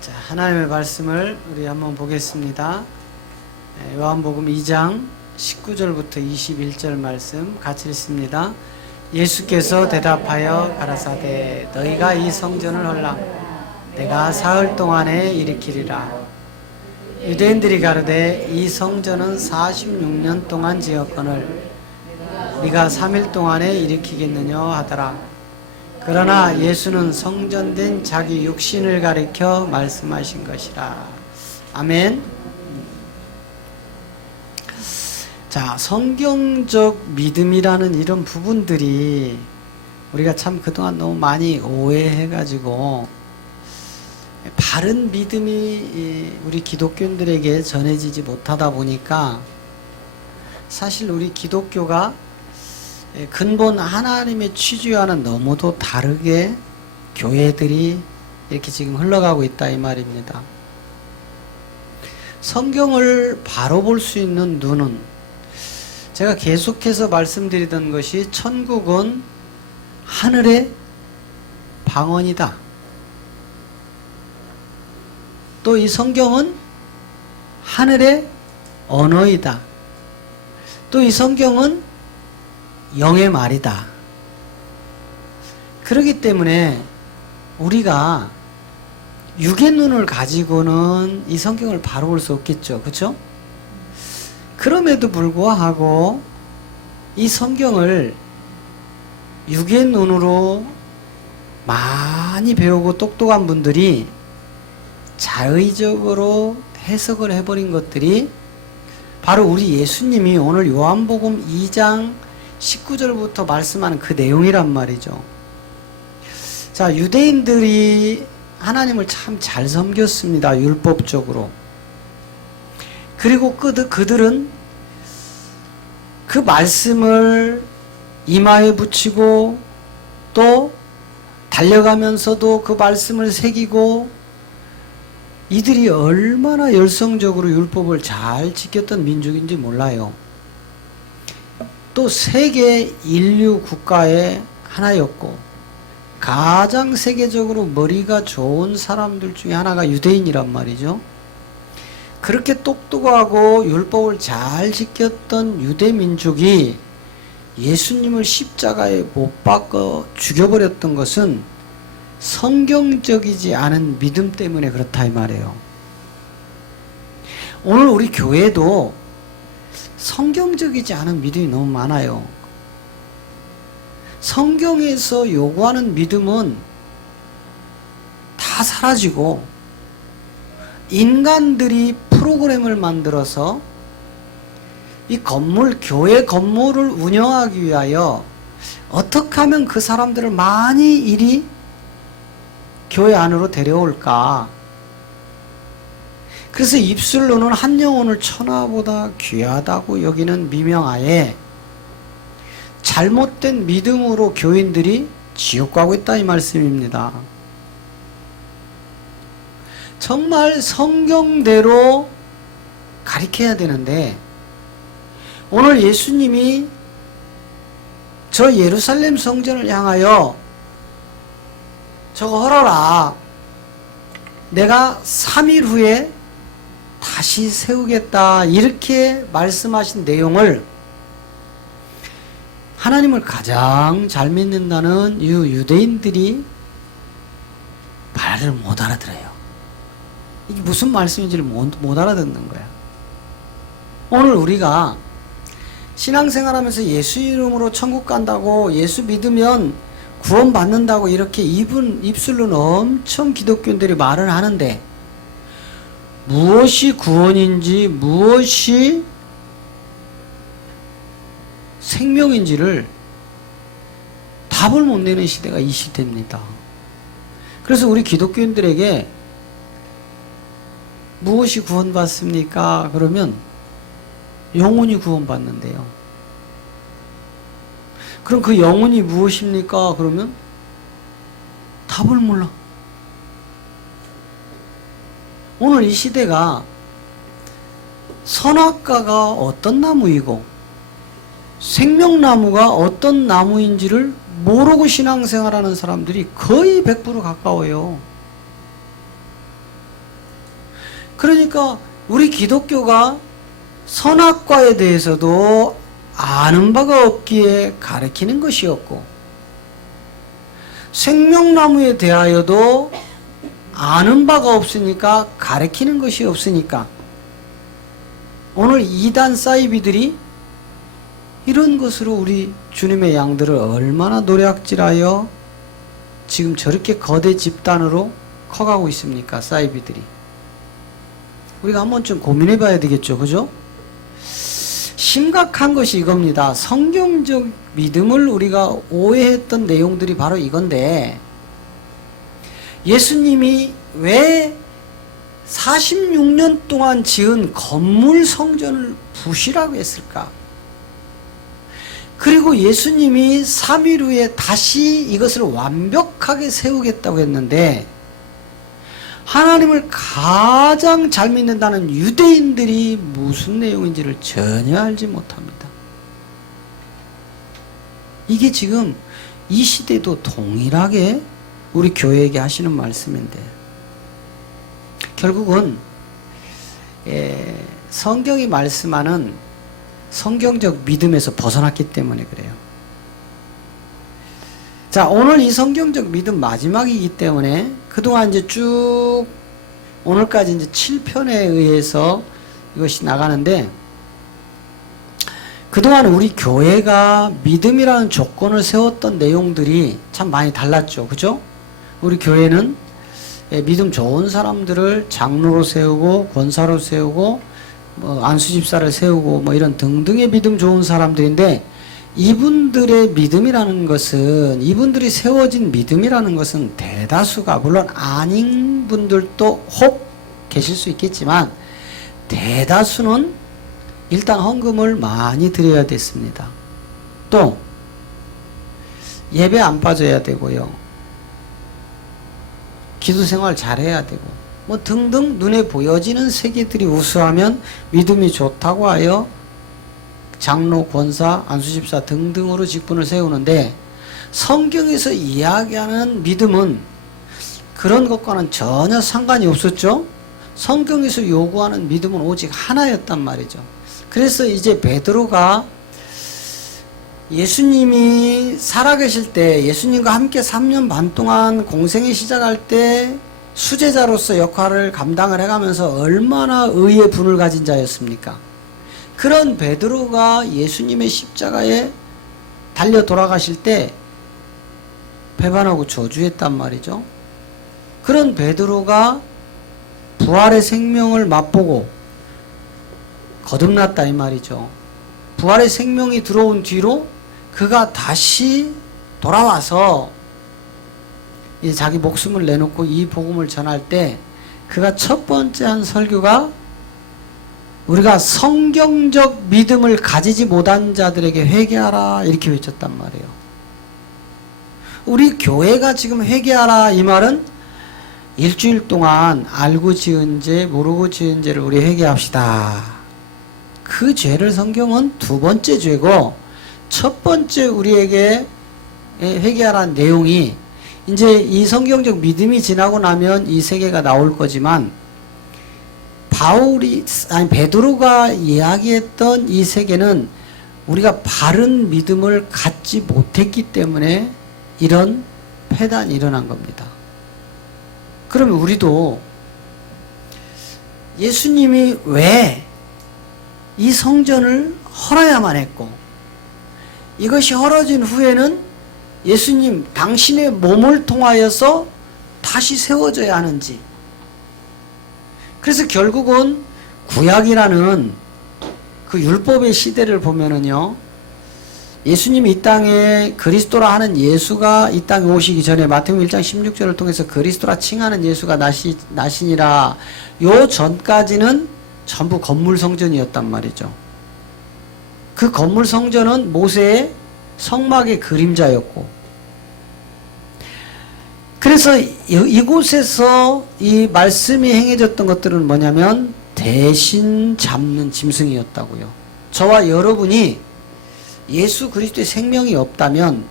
자, 하나님의 말씀을 우리 한번 보겠습니다. 요한복음 2장 19절부터 21절 말씀 같이 읽습니다. 예수께서 대답하여 가라사대 너희가 이 성전을 헐라 내가 사흘 동안에 일으키리라. 유대인들이 가로되 이 성전은 46년 동안 지었거늘 네가 3일 동안에 일으키겠느냐 하더라. 그러나 예수는 성전된 자기 육신을 가리켜 말씀하신 것이라. 아멘. 자, 성경적 믿음이라는 이런 부분들이 우리가 참 그동안 너무 많이 오해해가지고 바른 믿음이 우리 기독교인들에게 전해지지 못하다 보니까 사실 우리 기독교가 근본 하나님의 취지와는 너무도 다르게 교회들이 이렇게 지금 흘러가고 있다 이 말입니다. 성경을 바로 볼 수 있는 눈은 제가 계속해서 말씀드리던 것이 천국은 하늘의 방언이다. 또 이 성경은 하늘의 언어이다. 또 이 성경은 영의 말이다. 그렇기 때문에 우리가 육의 눈을 가지고는 이 성경을 바로 볼 수 없겠죠. 그렇죠? 그럼에도 불구하고 이 성경을 육의 눈으로 많이 배우고 똑똑한 분들이 자의적으로 해석을 해버린 것들이 바로 우리 예수님이 오늘 요한복음 2장 19절부터 말씀하는 그 내용이란 말이죠. 자, 유대인들이 하나님을 참 잘 섬겼습니다. 율법적으로. 그리고 그들은 그 말씀을 이마에 붙이고 또 달려가면서도 그 말씀을 새기고 이들이 얼마나 열성적으로 율법을 잘 지켰던 민족인지 몰라요. 또 세계 인류 국가의 하나였고 가장 세계적으로 머리가 좋은 사람들 중에 하나가 유대인이란 말이죠. 그렇게 똑똑하고 율법을 잘 지켰던 유대 민족이 예수님을 십자가에 못 박아 죽여버렸던 것은 성경적이지 않은 믿음 때문에 그렇다 이 말이에요. 오늘 우리 교회도 성경적이지 않은 믿음이 너무 많아요. 성경에서 요구하는 믿음은 다 사라지고 인간들이 프로그램을 만들어서 이 교회 건물을 운영하기 위하여 어떻게 하면 그 사람들을 많이 일이 교회 안으로 데려올까. 그래서 입술로는 한 영혼을 천하보다 귀하다고 여기는 미명하에 잘못된 믿음으로 교인들이 지옥 가고 있다 이 말씀입니다. 정말 성경대로 가르쳐야 되는데 오늘 예수님이 저 예루살렘 성전을 향하여 저거 헐어라. 내가 3일 후에 다시 세우겠다 이렇게 말씀하신 내용을 하나님을 가장 잘 믿는다는 이 유대인들이 말을 못 알아들어요. 이게 무슨 말씀인지를 못 알아듣는 거야. 오늘 우리가 신앙생활하면서 예수 이름으로 천국 간다고 예수 믿으면 구원 받는다고 이렇게 입술로는 엄청 기독교인들이 말을 하는데 무엇이 구원인지 무엇이 생명인지를 답을 못 내는 시대가 이 시대입니다. 그래서 우리 기독교인들에게 무엇이 구원받습니까? 그러면 영혼이 구원받는데요. 그럼 그 영혼이 무엇입니까? 그러면 답을 몰라. 오늘 이 시대가 선악과가 어떤 나무이고 생명나무가 어떤 나무인지를 모르고 신앙생활하는 사람들이 거의 100% 가까워요. 그러니까 우리 기독교가 선악과에 대해서도 아는 바가 없기에 가르치는 것이었고, 생명나무에 대하여도 아는 바가 없으니까 가르치는 것이 없으니까 오늘 이단 사이비들이 이런 것으로 우리 주님의 양들을 얼마나 노략질하여 지금 저렇게 거대 집단으로 커가고 있습니까? 사이비들이. 우리가 한번 좀 고민해 봐야 되겠죠. 그죠? 심각한 것이 이겁니다. 성경적 믿음을 우리가 오해했던 내용들이 바로 이건데, 예수님이 왜 46년 동안 지은 건물 성전을 부시라고 했을까? 그리고 예수님이 3일 후에 다시 이것을 완벽하게 세우겠다고 했는데, 하나님을 가장 잘 믿는다는 유대인들이 무슨 내용인지를 전혀 알지 못합니다. 이게 지금 이 시대도 동일하게 우리 교회에게 하시는 말씀인데, 결국은 성경이 말씀하는 성경적 믿음에서 벗어났기 때문에 그래요. 자, 오늘 이 성경적 믿음 마지막이기 때문에 그동안 이제 쭉 오늘까지 이제 7편에 의해서 이것이 나가는데, 그동안 우리 교회가 믿음이라는 조건을 세웠던 내용들이 참 많이 달랐죠. 그죠? 우리 교회는 믿음 좋은 사람들을 장로로 세우고 권사로 세우고 안수집사를 세우고 이런 등등의 믿음 좋은 사람들인데, 이분들의 믿음이라는 것은, 이분들이 세워진 믿음이라는 것은 대다수가, 물론 아닌 분들도 혹 계실 수 있겠지만 대다수는 일단 헌금을 많이 드려야 됐습니다. 또 예배 안 빠져야 되고요, 기도 생활 잘해야 되고 등등 눈에 보여지는 세계들이 우수하면 믿음이 좋다고 하여 장로, 권사, 안수집사 등등으로 직분을 세우는데, 성경에서 이야기하는 믿음은 그런 것과는 전혀 상관이 없었죠. 성경에서 요구하는 믿음은 오직 하나였단 말이죠. 그래서 이제 베드로가 예수님이 살아계실 때, 예수님과 함께 3년 반 동안 공생을 시작할 때 수제자로서 역할을 감당을 해가면서 얼마나 의의 분을 가진 자였습니까? 그런 베드로가 예수님의 십자가에 달려 돌아가실 때 배반하고 저주했단 말이죠. 그런 베드로가 부활의 생명을 맛보고 거듭났다 이 말이죠. 부활의 생명이 들어온 뒤로 그가 다시 돌아와서 이제 자기 목숨을 내놓고 이 복음을 전할 때 그가 첫 번째 한 설교가, 우리가 성경적 믿음을 가지지 못한 자들에게 회개하라, 이렇게 외쳤단 말이에요. 우리 교회가 지금 회개하라 이 말은 일주일 동안 알고 지은 죄, 모르고 지은 죄를 우리 회개합시다. 그 죄를 성경은 두 번째 죄고, 첫 번째 우리에게 회개하라는 내용이, 이제 이 성경적 믿음이 지나고 나면 이 세계가 나올 거지만, 베드로가 이야기했던 이 세계는 우리가 바른 믿음을 갖지 못했기 때문에 이런 폐단이 일어난 겁니다. 그러면 우리도 예수님이 왜 이 성전을 헐어야만 했고, 이것이 헐어진 후에는 예수님 당신의 몸을 통하여서 다시 세워져야 하는지, 그래서 결국은 구약이라는 그 율법의 시대를 보면은요, 예수님이 이 땅에 그리스도라 하는 예수가 이 땅에 오시기 전에 마태복음 1장 16절을 통해서 그리스도라 칭하는 예수가 나시니라, 요 전까지는 전부 건물 성전이었단 말이죠. 그 건물 성전은 모세의 성막의 그림자였고, 그래서 이곳에서 이 말씀이 행해졌던 것들은 뭐냐면 대신 잡는 짐승이었다고요. 저와 여러분이 예수 그리스도의 생명이 없다면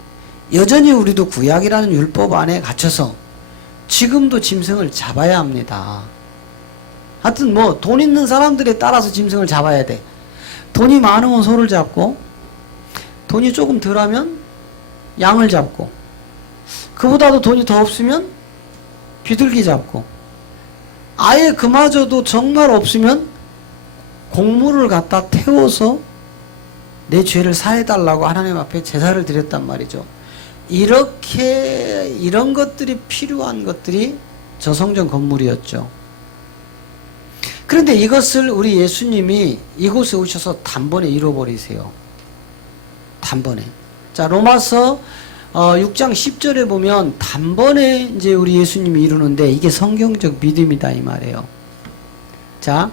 여전히 우리도 구약이라는 율법 안에 갇혀서 지금도 짐승을 잡아야 합니다. 하여튼 뭐 돈 있는 사람들에 따라서 짐승을 잡아야 돼. 돈이 많으면 소를 잡고, 돈이 조금 덜하면 양을 잡고, 그보다도 돈이 더 없으면 비둘기 잡고, 아예 그마저도 정말 없으면 곡물을 갖다 태워서 내 죄를 사해달라고 하나님 앞에 제사를 드렸단 말이죠. 이렇게 이런 것들이 필요한 것들이 저 성전 건물이었죠. 그런데 이것을 우리 예수님이 이곳에 오셔서 단번에 잃어버리세요. 단번에. 자, 로마서 6장 10절에 보면 단번에 이제 우리 예수님이 이루는데 이게 성경적 믿음이다 이 말이에요. 자,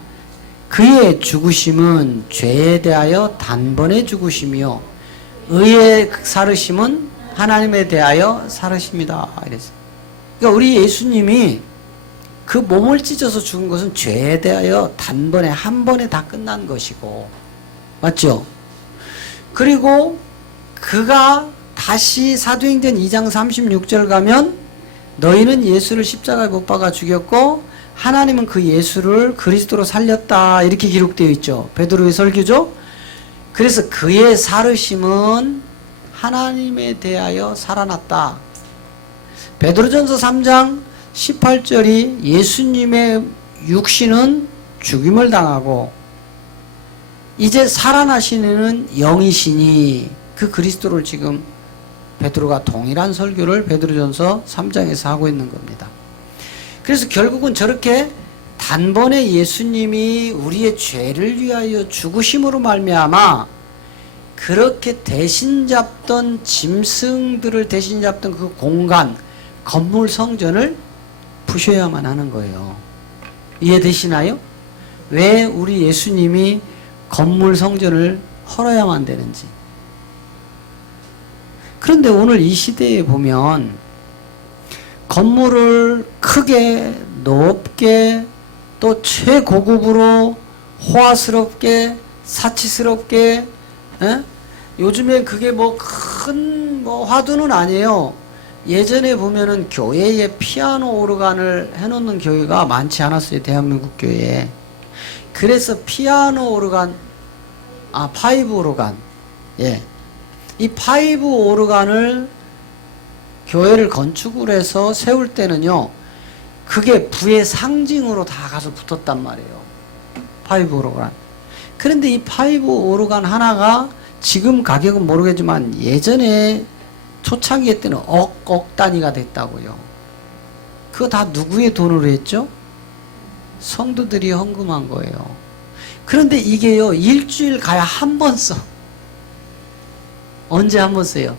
그의 죽으심은 죄에 대하여 단번에 죽으심이요 의의 살으심은 하나님에 대하여 살으심이다 이랬어요. 그러니까 우리 예수님이 그 몸을 찢어서 죽은 것은 죄에 대하여 단번에 한 번에 다 끝난 것이고, 맞죠? 그리고 그가 다시 사도행전 2장 36절 가면 너희는 예수를 십자가에 못 박아 죽였고 하나님은 그 예수를 그리스도로 살렸다 이렇게 기록되어 있죠. 베드로의 설교죠. 그래서 그의 살으심은 하나님에 대하여 살아났다. 베드로전서 3장 18절이 예수님의 육신은 죽임을 당하고 이제 살아나시는 영이시니 그 그리스도를 지금 베드로가 동일한 설교를 베드로전서 3장에서 하고 있는 겁니다. 그래서 결국은 저렇게 단번에 예수님이 우리의 죄를 위하여 죽으심으로 말미암아 그렇게 대신 잡던 짐승들을 대신 잡던 그 공간, 건물 성전을 부셔야만 하는 거예요. 이해되시나요? 왜 우리 예수님이 건물 성전을 헐어야만 되는지. 그런데 오늘 이 시대에 보면 건물을 크게 높게 또 최고급으로 호화스럽게 사치스럽게 요즘에 그게 뭐 큰 뭐 화두는 아니에요. 예전에 보면은 교회에 피아노 오르간을 해놓는 교회가 많지 않았어요. 대한민국 교회에. 그래서 피아노 오르간, 파이브 오르간, 예, 이 파이브 오르간을 교회를 건축을 해서 세울 때는요, 그게 부의 상징으로 다 가서 붙었단 말이에요. 파이브 오르간. 그런데 이 파이브 오르간 하나가 지금 가격은 모르겠지만 예전에 초창기 때는 억 단위가 됐다고요. 그거 다 누구의 돈으로 했죠? 성도들이 헌금한 거예요. 그런데 이게요, 일주일 가야 한 번 써. 언제 한 번 써요?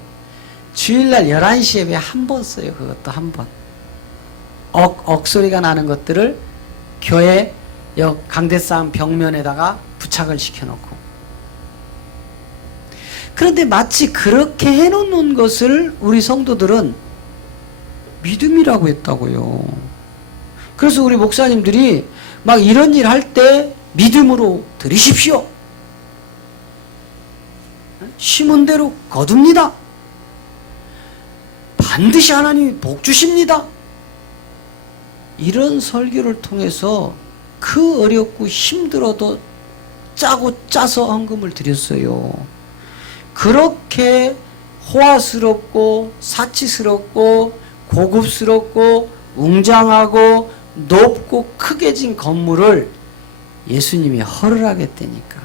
주일날 11시 예배에 한 번 써요. 그것도 한 번. 억 소리가 나는 것들을 교회 강대상 벽면에다가 부착을 시켜놓고. 그런데 마치 그렇게 해놓는 것을 우리 성도들은 믿음이라고 했다고요. 그래서 우리 목사님들이 막 이런 일 할 때 믿음으로 드리십시오. 심은 대로 거둡니다. 반드시 하나님이 복 주십니다. 이런 설교를 통해서 그 어렵고 힘들어도 짜고 짜서 헌금을 드렸어요. 그렇게 호화스럽고 사치스럽고 고급스럽고 웅장하고 높고 크게 진 건물을 예수님이 헐을하겠다니까.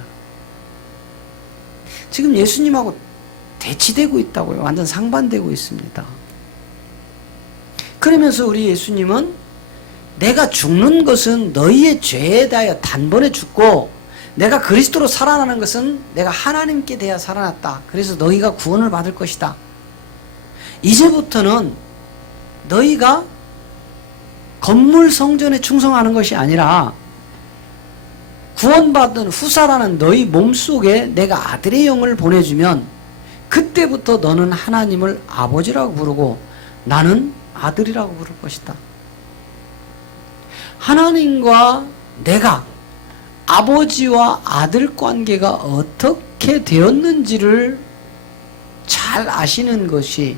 지금 예수님하고 대치되고 있다고요. 완전 상반되고 있습니다. 그러면서 우리 예수님은 내가 죽는 것은 너희의 죄에 대하여 단번에 죽고 내가 그리스도로 살아나는 것은 내가 하나님께 대하여 살아났다. 그래서 너희가 구원을 받을 것이다. 이제부터는 너희가 건물 성전에 충성하는 것이 아니라 구원받은 후사라는 너희 몸속에 내가 아들의 영을 보내주면 그때부터 너는 하나님을 아버지라고 부르고 나는 아들이라고 부를 것이다. 하나님과 내가 아버지와 아들 관계가 어떻게 되었는지를 잘 아시는 것이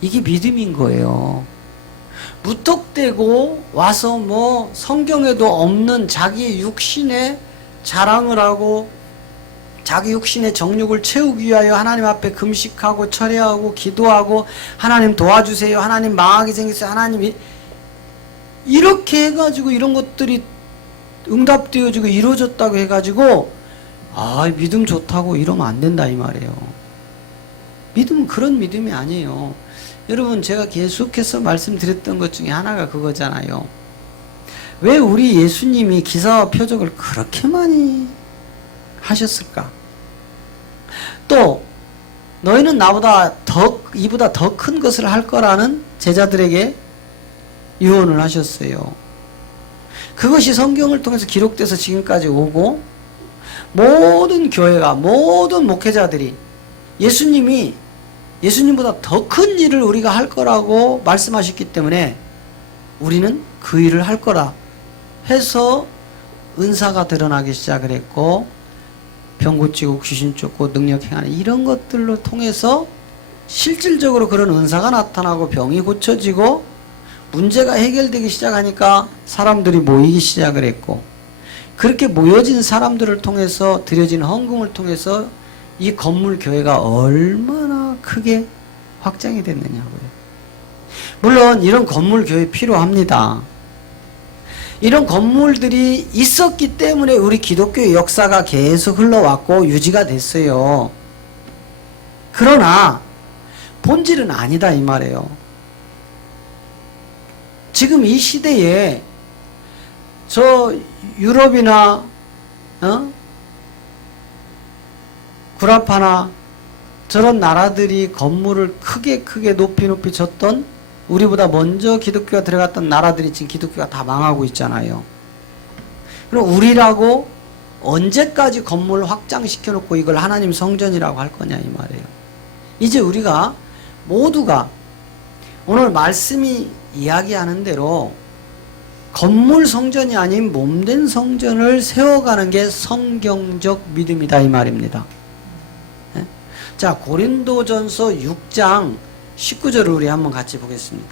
이게 믿음인 거예요. 무턱대고 와서 뭐 성경에도 없는 자기 육신의 자랑을 하고 자기 육신의 정욕을 채우기 위하여 하나님 앞에 금식하고 철회하고 기도하고 하나님 도와주세요. 하나님 망하게 생겼어요. 하나님 이렇게 해가지고 이런 것들이 응답되어지고 이루어졌다고 해가지고 믿음 좋다고 이러면 안 된다 이 말이에요. 믿음은 그런 믿음이 아니에요. 여러분 제가 계속해서 말씀드렸던 것 중에 하나가 그거잖아요. 왜 우리 예수님이 기사와 표적을 그렇게 많이 하셨을까? 또 너희는 나보다 이보다 더 큰 것을 할 거라는 제자들에게 유언을 하셨어요. 그것이 성경을 통해서 기록돼서 지금까지 오고 모든 교회가 모든 목회자들이 예수님보다 더 큰 일을 우리가 할 거라고 말씀하셨기 때문에 우리는 그 일을 할 거라 해서 은사가 드러나기 시작을 했고 병 고치고 귀신 쫓고 능력 행하는 이런 것들로 통해서 실질적으로 그런 은사가 나타나고 병이 고쳐지고 문제가 해결되기 시작하니까 사람들이 모이기 시작을 했고 그렇게 모여진 사람들을 통해서 드려진 헌금을 통해서 이 건물 교회가 얼마나 크게 확장이 됐느냐고요. 물론 이런 건물 교회 필요합니다. 이런 건물들이 있었기 때문에 우리 기독교의 역사가 계속 흘러왔고 유지가 됐어요. 그러나 본질은 아니다 이 말이에요. 지금 이 시대에 저 유럽이나 구라파나 저런 나라들이 건물을 크게 높이 졌던 우리보다 먼저 기독교가 들어갔던 나라들이 지금 기독교가 다 망하고 있잖아요. 그럼 우리라고 언제까지 건물 확장시켜 놓고 이걸 하나님 성전이라고 할 거냐 이 말이에요. 이제 우리가 모두가 오늘 말씀이 이야기하는 대로 건물 성전이 아닌 몸된 성전을 세워가는 게 성경적 믿음이다 이 말입니다. 자, 고린도전서 6장 19절을 우리 한번 같이 보겠습니다.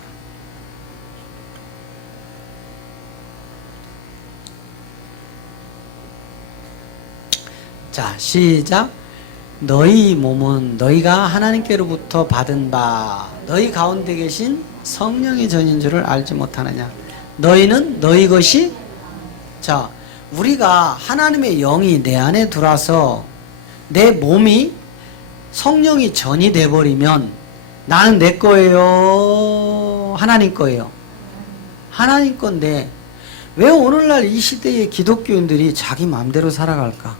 자, 시작. 너희 몸은 너희가 하나님께로부터 받은 바 너희 가운데 계신 성령의 전인 줄을 알지 못하느냐. 너희는 너희 것이 자, 우리가 하나님의 영이 내 안에 들어와서 내 몸이 성령이 전이 돼버리면 나는 내 거예요? 하나님 거예요? 하나님 건데 왜 오늘날 이 시대의 기독교인들이 자기 마음대로 살아갈까?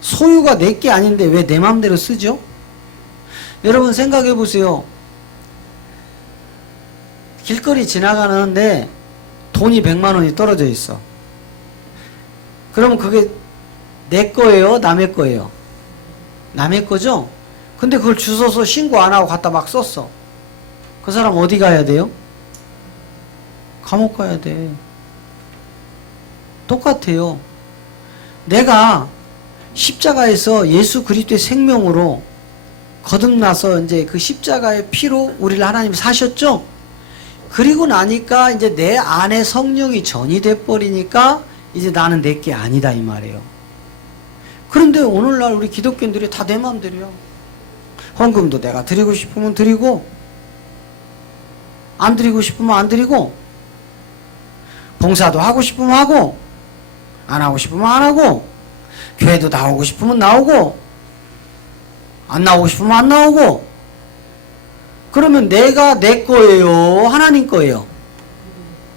소유가 내 게 아닌데 왜 내 마음대로 쓰죠? 여러분 생각해 보세요. 길거리 지나가는데 돈이 100만 원이 떨어져 있어. 그러면 그게 내 거예요? 남의 거예요? 남의 거죠? 근데 그걸 주워서 신고 안 하고 갖다 막 썼어. 그 사람 어디 가야 돼요? 감옥 가야 돼. 똑같아요. 내가 십자가에서 예수 그리스도의 생명으로 거듭나서 이제 그 십자가의 피로 우리를 하나님 사셨죠? 그리고 나니까 이제 내 안에 성령이 전이 돼버리니까 이제 나는 내 게 아니다 이 말이에요. 그런데 오늘날 우리 기독교인들이 다 내 마음대로요. 헌금도 내가 드리고 싶으면 드리고 안 드리고 싶으면 안 드리고 봉사도 하고 싶으면 하고 안 하고 싶으면 안 하고 교회도 나오고 싶으면 나오고 안 나오고 싶으면 안 나오고 그러면 내가 내 거예요? 하나님 거예요?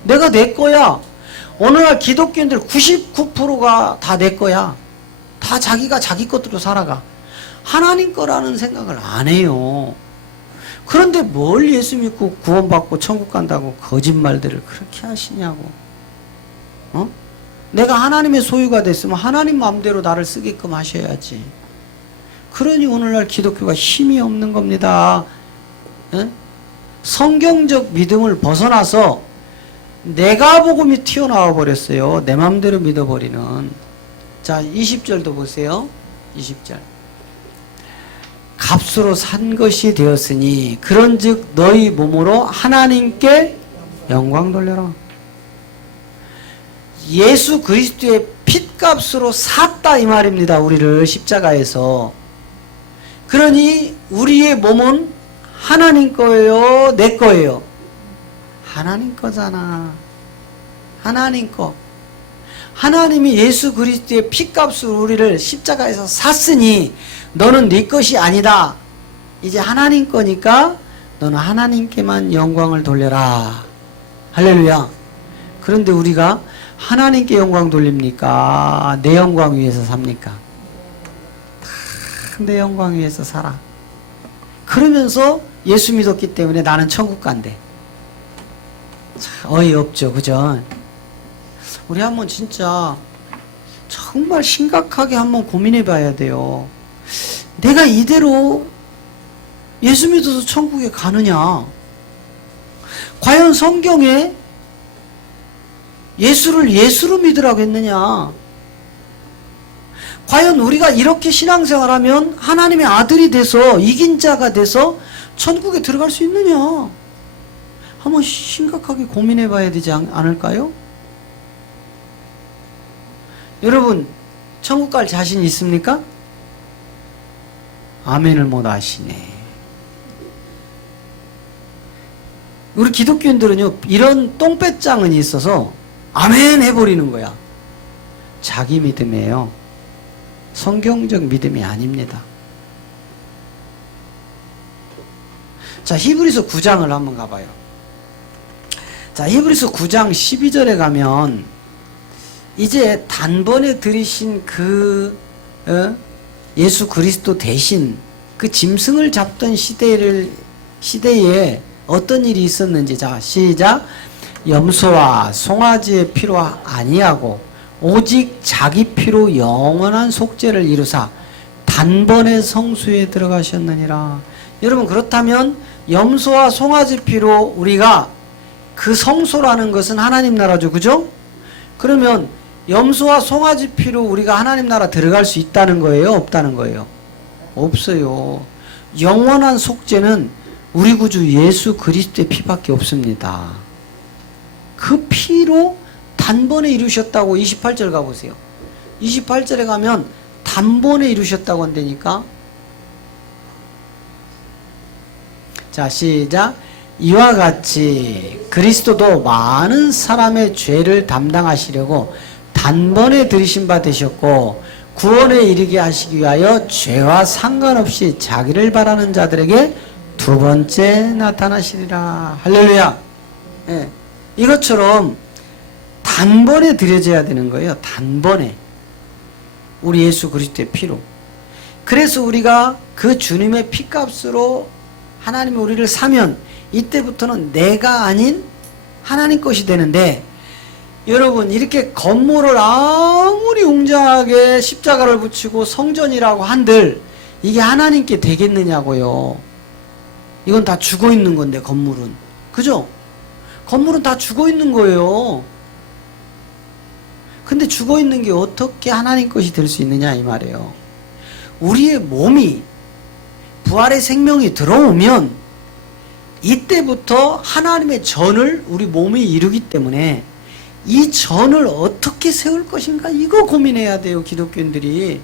내가 내 거야. 오늘날 기독교인들 99%가 다 내 거야. 다 자기가 자기 것으로 살아가. 하나님 거라는 생각을 안 해요. 그런데 뭘 예수 믿고 구원받고 천국 간다고 거짓말들을 그렇게 하시냐고. 내가 하나님의 소유가 됐으면 하나님 마음대로 나를 쓰게끔 하셔야지. 그러니 오늘날 기독교가 힘이 없는 겁니다. 성경적 믿음을 벗어나서 내가 복음이 튀어나와 버렸어요. 내 마음대로 믿어버리는. 자, 20절도 보세요. 20절. 값으로 산 것이 되었으니 그런즉 너희 몸으로 하나님께 영광 돌려라. 예수 그리스도의 핏값으로 샀다 이 말입니다. 우리를 십자가에서. 그러니 우리의 몸은 하나님 거예요, 내 거예요? 하나님 거잖아. 하나님 거. 하나님이 예수 그리스도의 핏값으로 우리를 십자가에서 샀으니 너는 네 것이 아니다. 이제 하나님 거니까 너는 하나님께만 영광을 돌려라. 할렐루야. 그런데 우리가 하나님께 영광 돌립니까? 내 영광 위해서 삽니까? 내 영광 위해서 살아. 그러면서 예수 믿었기 때문에 나는 천국 간대. 어이없죠, 그죠? 우리 한번 진짜 정말 심각하게 한번 고민해 봐야 돼요. 내가 이대로 예수 믿어서 천국에 가느냐? 과연 성경에 예수를 예수로 믿으라고 했느냐? 과연 우리가 이렇게 신앙생활하면 하나님의 아들이 돼서 이긴 자가 돼서 천국에 들어갈 수 있느냐? 한번 심각하게 고민해 봐야 되지 않을까요? 여러분, 천국 갈 자신 있습니까? 아멘을 못 하시네. 우리 기독교인들은요, 이런 똥배짱은 있어서 아멘 해버리는 거야. 자기 믿음이에요. 성경적 믿음이 아닙니다. 자, 히브리서 9장을 한번 가봐요. 자, 히브리서 9장 12절에 가면 이제 단번에 들이신 예수 그리스도 대신 그 짐승을 잡던 시대에 어떤 일이 있었는지. 자, 시작. 염소와 송아지의 피로 아니하고 오직 자기 피로 영원한 속죄를 이루사 단번에 성수에 들어가셨느니라. 여러분, 그렇다면 염소와 송아지 피로 우리가 그 성소라는 것은 하나님 나라죠, 그죠? 그러면 염소와 송아지 피로 우리가 하나님 나라 들어갈 수 있다는 거예요, 없다는 거예요? 없어요. 영원한 속죄는 우리 구주 예수 그리스도의 피밖에 없습니다. 그 피로 단번에 이루셨다고. 28절 가보세요. 28절에 가면 단번에 이루셨다고 한다니까. 자, 시작. 이와 같이 그리스도도 많은 사람의 죄를 담당하시려고 단번에 들이신 바 되셨고 구원에 이르게 하시기 위하여 죄와 상관없이 자기를 바라는 자들에게 두 번째 나타나시리라. 할렐루야. 예. 이것처럼 단번에 드려져야 되는 거예요. 단번에. 우리 예수 그리스도의 피로. 그래서 우리가 그 주님의 피값으로 하나님이 우리를 사면 이때부터는 내가 아닌 하나님 것이 되는데, 여러분, 이렇게 건물을 아무리 웅장하게 십자가를 붙이고 성전이라고 한들 이게 하나님께 되겠느냐고요. 이건 다 죽어 있는 건데, 건물은. 그죠? 건물은 다 죽어 있는 거예요. 근데 죽어 있는 게 어떻게 하나님 것이 될 수 있느냐 이 말이에요. 우리의 몸이 부활의 생명이 들어오면 이때부터 하나님의 전을 우리 몸이 이루기 때문에 이 전을 어떻게 세울 것인가, 이거 고민해야 돼요, 기독교인들이.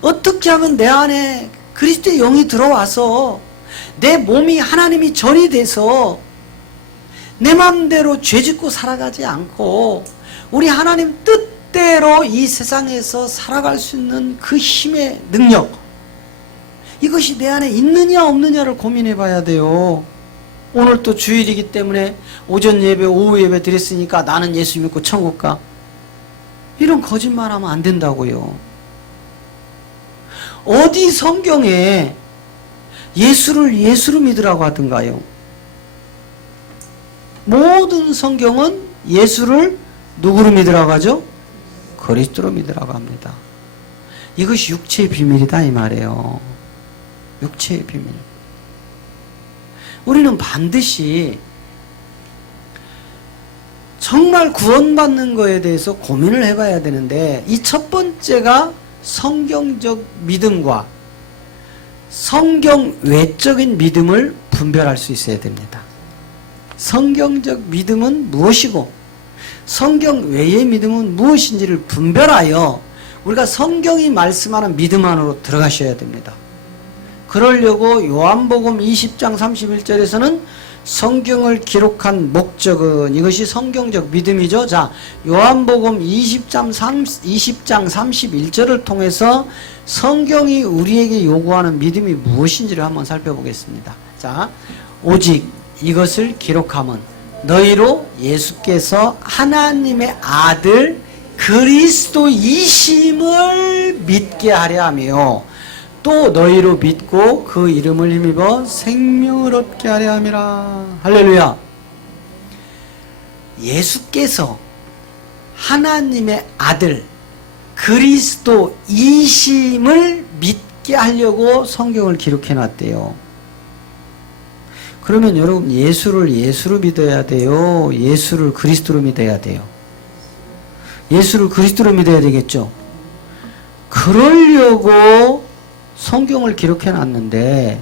어떻게 하면 내 안에 그리스도의 영이 들어와서 내 몸이 하나님이 전이 돼서 내 마음대로 죄짓고 살아가지 않고 우리 하나님 뜻대로 이 세상에서 살아갈 수 있는 그 힘의 능력, 이것이 내 안에 있느냐 없느냐를 고민해 봐야 돼요. 오늘 또 주일이기 때문에 오전 예배, 오후 예배 드렸으니까 나는 예수 믿고 천국 가. 이런 거짓말하면 안 된다고요. 어디 성경에 예수를 예수로 믿으라고 하던가요? 모든 성경은 예수를 누구로 믿으라고 하죠? 그리스도로 믿으라고 합니다. 이것이 육체의 비밀이다 이 말이에요. 육체의 비밀. 우리는 반드시 정말 구원받는 거에 대해서 고민을 해봐야 되는데, 이 첫 번째가 성경적 믿음과 성경 외적인 믿음을 분별할 수 있어야 됩니다. 성경적 믿음은 무엇이고 성경 외의 믿음은 무엇인지를 분별하여 우리가 성경이 말씀하는 믿음 안으로 들어가셔야 됩니다. 그러려고 요한복음 20장 31절에서는 성경을 기록한 목적은 이것이 성경적 믿음이죠. 자, 요한복음 20장 31절을 통해서 성경이 우리에게 요구하는 믿음이 무엇인지를 한번 살펴보겠습니다. 자, 오직 이것을 기록함은 너희로 예수께서 하나님의 아들 그리스도이심을 믿게 하려 하며 또 너희로 믿고 그 이름을 힘입어 생명을 얻게 하려 함이라. 할렐루야. 예수께서 하나님의 아들 그리스도이심을 믿게 하려고 성경을 기록해 놨대요. 그러면 여러분 예수를 예수로 믿어야 돼요? 예수를 그리스도로 믿어야 돼요? 예수를 그리스도로 믿어야 되겠죠? 그러려고 성경을 기록해 놨는데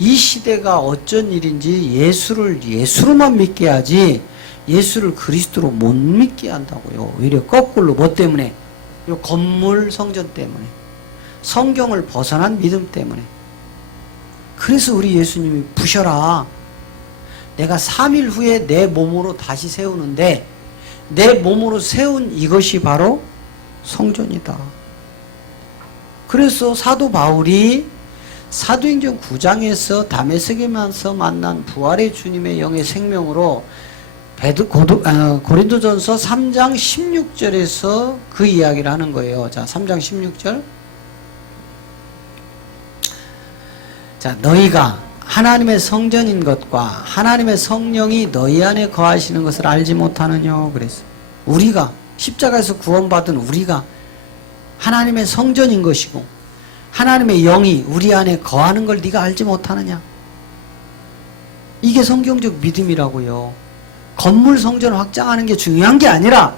이 시대가 어쩐 일인지 예수를 예수로만 믿게 하지 예수를 그리스도로 못 믿게 한다고요. 오히려 거꾸로 뭐 때문에? 요 건물 성전 때문에. 성경을 벗어난 믿음 때문에. 그래서 우리 예수님이 부셔라. 내가 3일 후에 내 몸으로 다시 세우는데 내 몸으로 세운 이것이 바로 성전이다. 그래서 사도 바울이 사도행전 9장에서 다메섹에서 만난 부활의 주님의 영의 생명으로 고린도전서 3장 16절에서 그 이야기를 하는 거예요. 자, 3장 16절. 자, 너희가 하나님의 성전인 것과 하나님의 성령이 너희 안에 거하시는 것을 알지 못하느냐 그랬어요. 우리가 십자가에서 구원받은 우리가 하나님의 성전인 것이고 하나님의 영이 우리 안에 거하는 걸 네가 알지 못하느냐. 이게 성경적 믿음이라고요. 건물 성전을 확장하는 게 중요한 게 아니라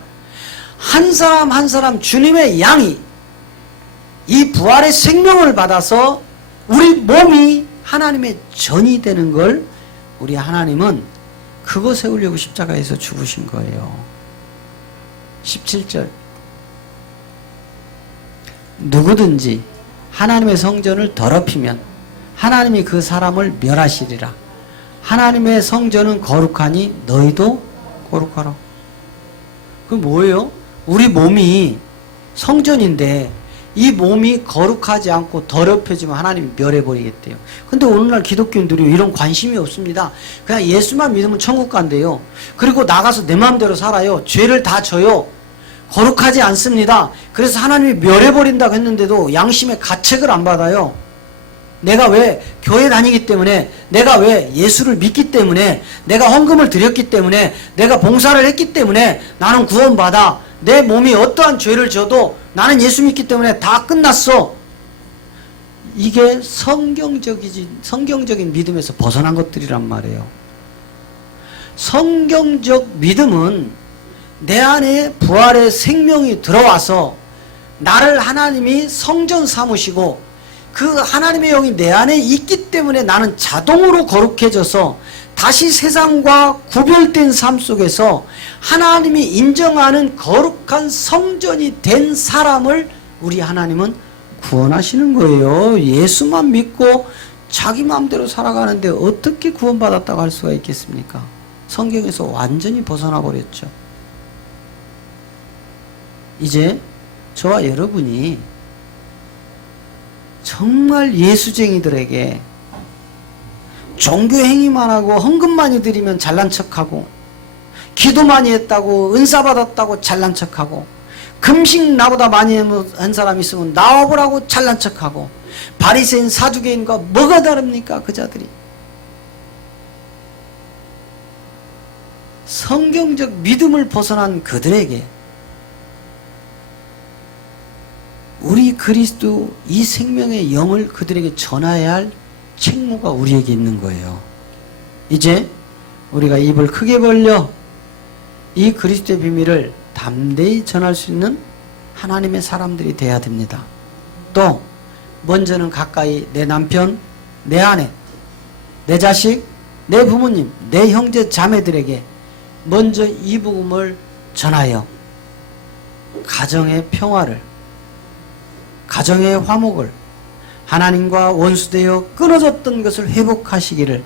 한 사람 한 사람 주님의 양이 이 부활의 생명을 받아서 우리 몸이 하나님의 전이 되는 걸 우리 하나님은 그거 세우려고 십자가에서 죽으신 거예요. 17절. 누구든지 하나님의 성전을 더럽히면 하나님이 그 사람을 멸하시리라. 하나님의 성전은 거룩하니 너희도 거룩하라. 그럼 뭐예요? 우리 몸이 성전인데 이 몸이 거룩하지 않고 더럽혀지면 하나님이 멸해버리겠대요. 근데 오늘날 기독교인들이 이런 관심이 없습니다. 그냥 예수만 믿으면 천국 간대요. 그리고 나가서 내 마음대로 살아요. 죄를 다 져요. 거룩하지 않습니다. 그래서 하나님이 멸해버린다고 했는데도 양심의 가책을 안 받아요. 내가 왜 교회 다니기 때문에, 내가 왜 예수를 믿기 때문에, 내가 헌금을 드렸기 때문에, 내가 봉사를 했기 때문에 나는 구원받아. 내 몸이 어떠한 죄를 져도 나는 예수 믿기 때문에 다 끝났어. 이게 성경적인 믿음에서 벗어난 것들이란 말이에요. 성경적 믿음은 내 안에 부활의 생명이 들어와서 나를 하나님이 성전 삼으시고 그 하나님의 영이 내 안에 있기 때문에 나는 자동으로 거룩해져서 다시 세상과 구별된 삶 속에서 하나님이 인정하는 거룩한 성전이 된 사람을 우리 하나님은 구원하시는 거예요. 예수만 믿고 자기 마음대로 살아가는데 어떻게 구원받았다고 할 수가 있겠습니까? 성경에서 완전히 벗어나 버렸죠. 이제 저와 여러분이 정말 예수쟁이들에게 종교 행위만 하고 헌금 많이 드리면 잘난 척하고 기도 많이 했다고 은사 받았다고 잘난 척하고 금식 나보다 많이 한 사람 있으면 나와보라고 잘난 척하고 바리새인 사두개인과 뭐가 다릅니까? 그 자들이 성경적 믿음을 벗어난 그들에게 우리 그리스도 이 생명의 영을 그들에게 전해야 할 책무가 우리에게 있는 거예요. 이제 우리가 입을 크게 벌려 이 그리스도의 비밀을 담대히 전할 수 있는 하나님의 사람들이 돼야 됩니다. 또 먼저는 가까이 내 남편, 내 아내, 내 자식, 내 부모님, 내 형제 자매들에게 먼저 이 복음을 전하여 가정의 평화를, 가정의 화목을, 하나님과 원수되어 끊어졌던 것을 회복하시기를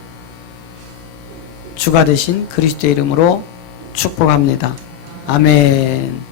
주가 되신 그리스도의 이름으로 축복합니다. 아멘.